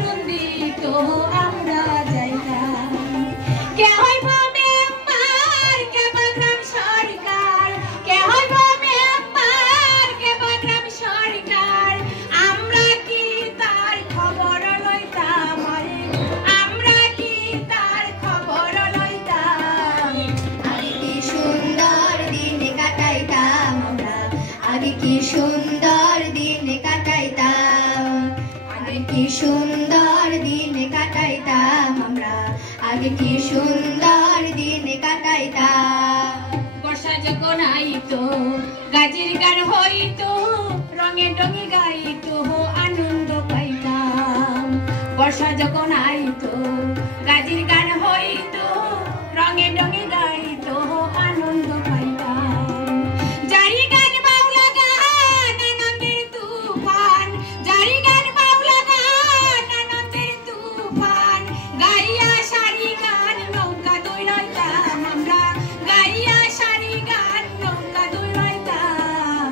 আনন্দিত আমরা যাইতাম। কে হইব মেম্বার কে বা গ্রাম সরকার, কে হইব মেম্বার কে বা গ্রাম সরকার, আমরা কি তার খবর লইতাম, আমরা কি তার খবর লইতাম। আগে কি সুন্দর দিন কাটাইতাম আমরা, আগে কি সুন্দর দিন কাটাইতাম, আগে কি সুন্দর দিন কাটাইতাম আমরা, আগে কি সুন্দর দিন কাটাইতাম। বর্ষা যখন আইতো গাজির গান হইতো, রঙে রঙে গাইতো আনন্দ পাইতাম। বর্ষা যখন আইতো গাজির গান হইতো, রঙে রঙে গাইতো আনন্দ পাইতাম। জারি গান বাউলা গান আনন্দের তুফান, জারি গান বাউলা গান আনন্দের তুফান, গাইয়া সারি গান নৌকা দৌড়াইতাম আমরা, গাইয়া সারি গান নৌকা দৌড়াইতাম।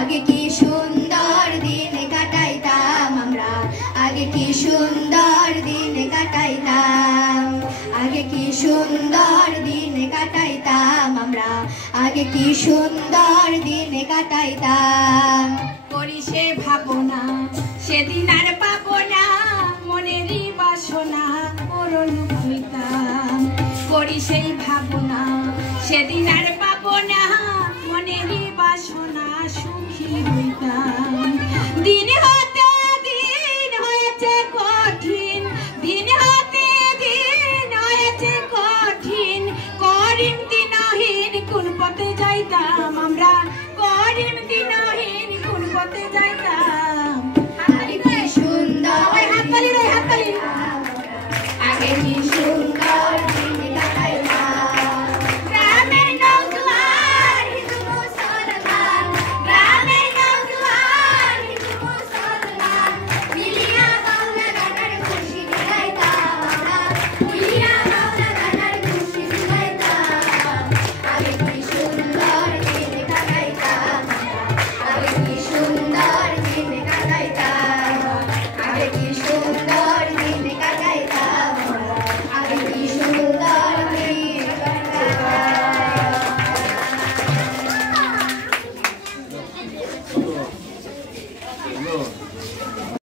আগে কি সুন্দর দিন কাটাইতাম আমরা, আগে কি সুন্দর দিন কাটাইতাম, আগে কি সুন্দর দিন কাটাইতাম আমরা, আগে কি সুন্দর দিন কাটাইতাম। করি সে ভাবনা সেদিন আর পাবো না, মনেরই বাসনা পূরণ হইতাম। করি সেই ভাবনা সেদিন আর পাবো না, মনেরই বাসনা সুখী হইতাম। দিন হতে দিন হয়েছে কঠিন, দিন হতে দিন হয়েছে কঠিন, করিম দিনহীন কোন পথে যাইতাম আমরা, করিম দিনহীন কোন পথে যাইতাম।